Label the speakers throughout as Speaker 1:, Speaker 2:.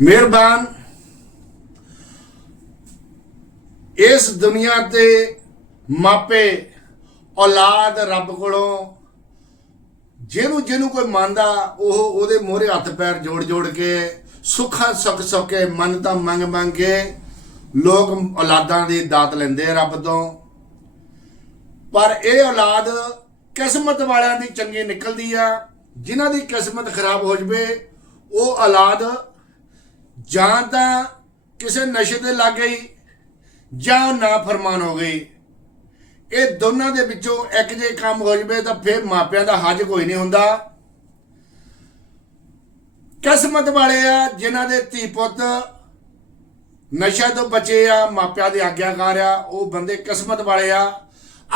Speaker 1: ਮਿਹਰਬਾਨ। ਇਸ ਦੁਨੀਆ ਤੇ ਮਾਪੇ, ਔਲਾਦ ਰੱਬ ਕੋਲੋਂ ਜਿਹਨੂੰ ਜਿਹਨੂੰ ਕੋਈ ਮੰਨਦਾ, ਉਹ ਉਹਦੇ ਮੋਹਰੇ ਹੱਥ ਪੈਰ ਜੋੜ ਜੋੜ ਕੇ ਸੁੱਖਾਂ ਸੁੱਖ ਸੁੱਖ ਕੇ ਮੰਨਤਾ ਮੰਗ ਮੰਗ ਕੇ ਲੋਕ ਔਲਾਦਾਂ ਦੀ ਦਾਤ ਲੈਂਦੇ ਰੱਬ ਤੋਂ। ਪਰ ਇਹ ਔਲਾਦ ਕਿਸਮਤ ਵਾਲਿਆਂ ਦੀ ਚੰਗੀ ਨਿਕਲਦੀ ਆ, ਜਿਨ੍ਹਾਂ ਦੀ ਕਿਸਮਤ ਖਰਾਬ ਹੋ ਜਵੇ, ਉਹ ਔਲਾਦ ਜਾਂ ਤਾਂ ਕਿਸੇ ਨਸ਼ੇ ਦੇ ਲੱਗ ਗਈ ਜਾਂ ਨਾ ਫਰਮਾਨ ਹੋ ਗਈ। ਇਹ ਦੋਨਾਂ ਦੇ ਵਿੱਚੋਂ ਇੱਕ ਜੇ ਕੰਮ ਹੋ ਜਵੇ ਤਾਂ ਫਿਰ ਮਾਪਿਆਂ ਦਾ ਹੱਜ ਕੋਈ ਨਹੀਂ ਹੁੰਦਾ। ਕਿਸਮਤ ਵਾਲੇ ਆ, ਜਿਨ੍ਹਾਂ ਦੇ ਧੀ ਪੁੱਤ ਨਸ਼ਾ ਤੋਂ ਬਚੇ ਆ, ਮਾਪਿਆਂ ਦੇ ਆਗਿਆਕਾਰ ਆ, ਉਹ ਬੰਦੇ ਕਿਸਮਤ ਵਾਲੇ ਆ।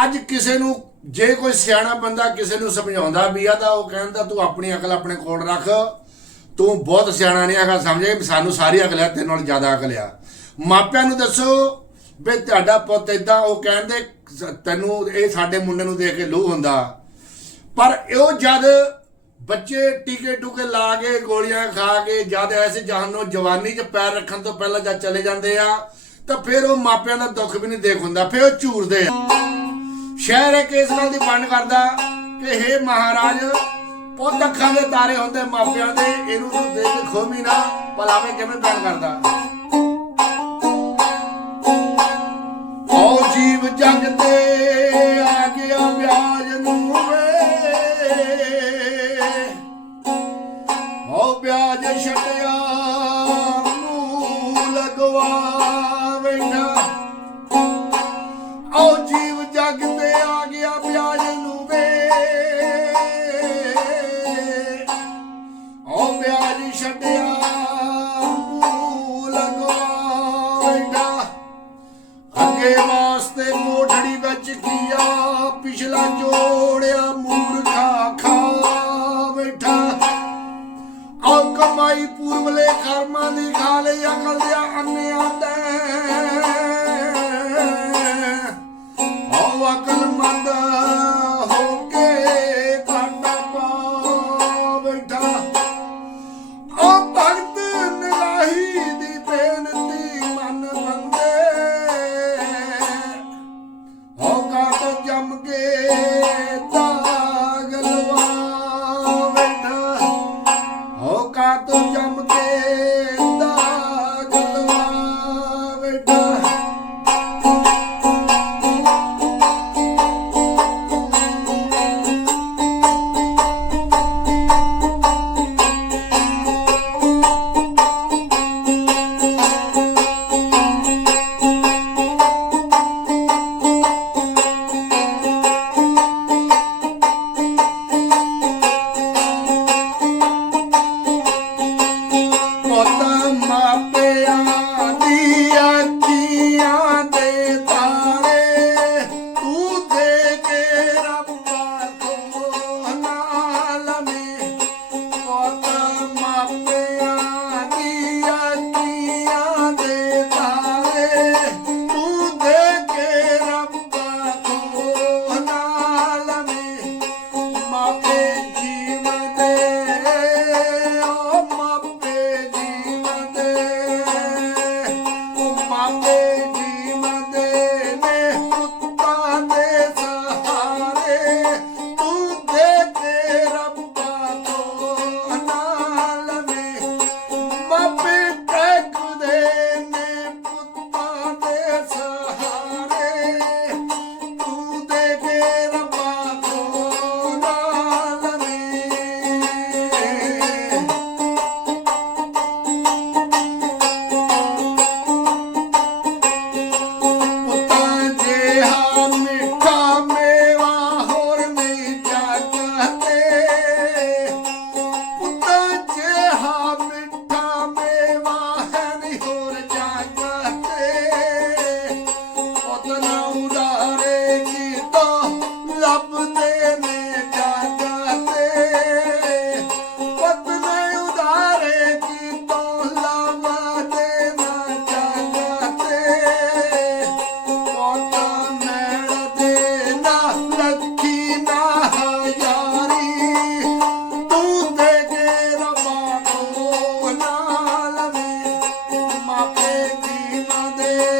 Speaker 1: ਅੱਜ ਕਿਸੇ ਨੂੰ ਜੇ ਕੋਈ ਸਿਆਣਾ ਬੰਦਾ ਕਿਸੇ ਨੂੰ ਸਮਝਾਉਂਦਾ ਵੀ ਆ ਤਾਂ ਉਹ ਕਹਿੰਦਾ, ਤੂੰ ਆਪਣੀ ਅਕਲ ਆਪਣੇ ਕੋਲ ਰੱਖ। ਤੂੰ ਬਹੁਤ ਸਿਆਣਾ ਨਹੀਂ ਹੈਗਾ ਸਮਝੇ ਵੀ ਸਾਨੂੰ ਸਾਰੀ ਅਕਲ ਹੈ, ਤੇਰੇ ਨਾਲ ਜ਼ਿਆਦਾ ਅਕਲ ਆ। ਮਾਪਿਆਂ ਨੂੰ ਦੱਸੋ ਵੀ ਤੁਹਾਡਾ ਪੁੱਤ ਇਦਾਂ ਉਹ ਕਹਿੰਦੇ, ਤੈਨੂੰ ਇਹ ਸਾਡੇ ਮੁੰਡੇ ਨੂੰ ਦੇਖ ਕੇ ਲੂ ਹੁੰਦਾ। ਪਰ ਉਹ ਜਦ ਬੱਚੇ ਟੀਕੇ ਟੂਕੇ ਲਾ ਕੇ, ਗੋਲੀਆਂ ਖਾ ਕੇ, ਜਦ ਐਸੇ ਜਹਾਨ ਜਵਾਨੀ 'ਚ ਪੈਰ ਰੱਖਣ ਤੋਂ ਪਹਿਲਾਂ ਜਦ ਚਲੇ ਜਾਂਦੇ ਆ, ਤਾਂ ਫਿਰ ਉਹ ਮਾਪਿਆਂ ਦਾ ਦੁੱਖ ਵੀ ਨਹੀਂ ਦੇਖ ਹੁੰਦਾ, ਫਿਰ ਉਹ ਝੂਰਦੇ ਆ। ਸ਼ਹਿਰ ਇੱਕ ਇਸ ਗੱਲ ਦੀ ਮੰਨ ਕਰਦਾ ਕਿ ਹੇ ਮਹਾਰਾਜ ਪੁੱਤ ਅੱਖਾਂ ਦੇ ਤਾਰੇ ਹੁੰਦੇ ਮਾਪਿਆਂ ਦੇ, ਇਹਨੂੰ ਤੂੰ ਦੇਖ ਖੋਮੀ ਨਾ, ਭਲਾਵੇਂ ਕਿਵੇਂ ਬਿਆਨ ਕਰਦਾ? ਓ ਜੀਵ ਜਗ ਤੇ ਆ ਗਿਆ ਵਿਆਜ ਨੂੰ ਵੇ। ਓ ਵਿਆਜ ਛਟਿਆ ਨੂੰ ਲਗਵਾ ਬੈਠਾ ਓ ਜੀਵ ਜਗ ਓ ਵਿਆਜ ਛਟਿਆ ਨੂੰ ਅੱਗੇ ਵਾਸਤੇ ਕੋਠੜੀ ਵਿੱਚ ਕੀਆ, ਪਿਛਲਾ ਜੋੜਿਆ ਮੂਰਖਾ ਖਾ ਬੈਠਾ ਆ ਕਮਾਈ ਪੂਰਵਲੇ ਕਰਮਾਂ ਦੀ ਖਾ ਲਈ ਅਕਲ ਦਿਆ ਅੰਨਿਆਂ ਤੇ। ਆਓ ਅਕਲ ਮੰਦਾ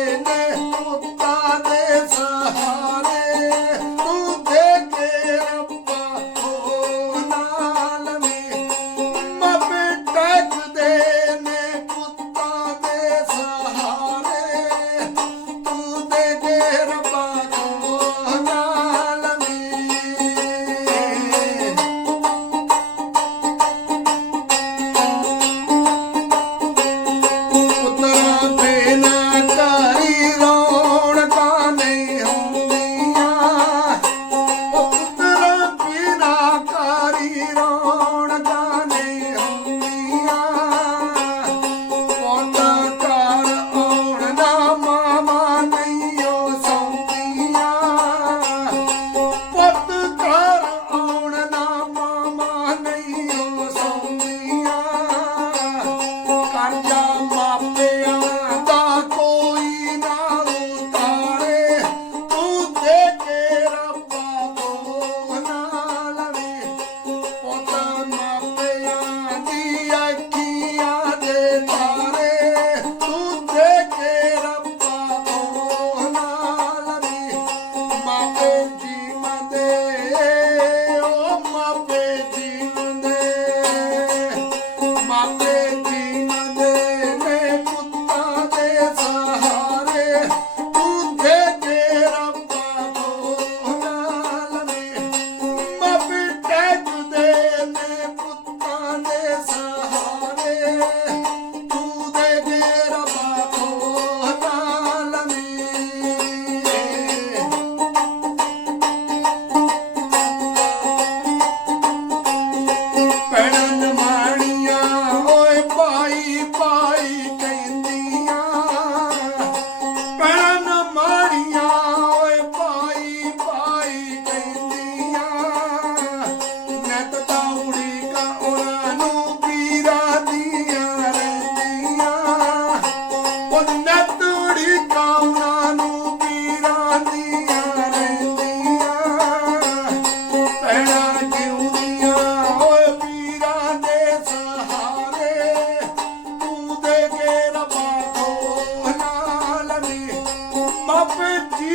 Speaker 1: ne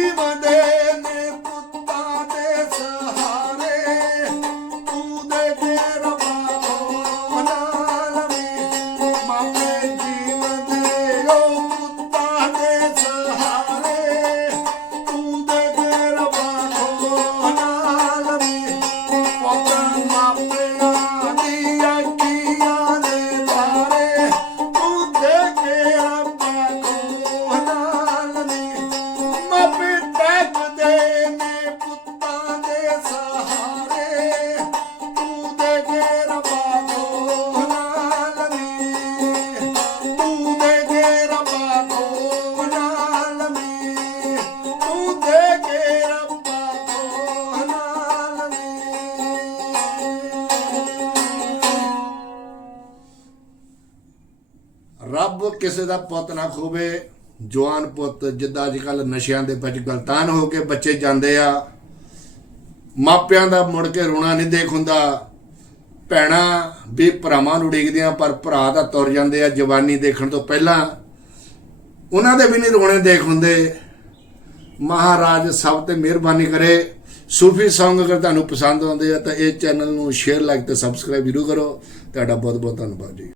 Speaker 1: Monday. ਸਭ ਕਿਸੇ ਦਾ ਪੁੱਤ ਨਾ ਖੋਵੇ। ਜਵਾਨ ਪੁੱਤ ਜਿੱਦਾਂ ਅੱਜ ਕੱਲ ਨਸ਼ਿਆਂ ਦੇ ਵਿੱਚ ਗਲਤਾਨ ਹੋ ਕੇ ਬੱਚੇ ਜਾਂਦੇ ਆ। ਮਾਪਿਆਂ ਦਾ ਮੁੜ ਕੇ ਰੋਣਾ ਨਹੀਂ ਦੇਖ ਹੁੰਦਾ। ਭੈਣਾ ਵੀ ਭਰਾਵਾਂ ਨੂੰ ਡੇਗਦੀਆਂ ਪਰ ਭਰਾ ਦਾ ਤੁਰ ਜਾਂਦੇ ਆ ਜਵਾਨੀ ਦੇਖਣ ਤੋਂ ਪਹਿਲਾਂ। ਉਹਨਾਂ ਦੇ ਵੀ ਨਹੀਂ ਰੋਣੇ ਦੇਖ ਹੁੰਦੇ। ਮਹਾਰਾਜ ਸਭ ਤੇ ਮਿਹਰਬਾਨੀ ਕਰੇ। ਸੂਫੀ ਸੌਂਗ ਅਗਰ ਤੁਹਾਨੂੰ ਪਸੰਦ ਆਉਂਦੇ ਆ ਤਾਂ ਇਹ ਚੈਨਲ ਨੂੰ ਸ਼ੇਅਰ ਲਾਈਕ ਤੇ ਸਬਸਕ੍ਰਾਈਬ ਜ਼ਰੂਰ ਕਰੋ। ਤੁਹਾਡਾ ਬਹੁਤ ਬਹੁਤ ਧੰਨਵਾਦ ਜੀ।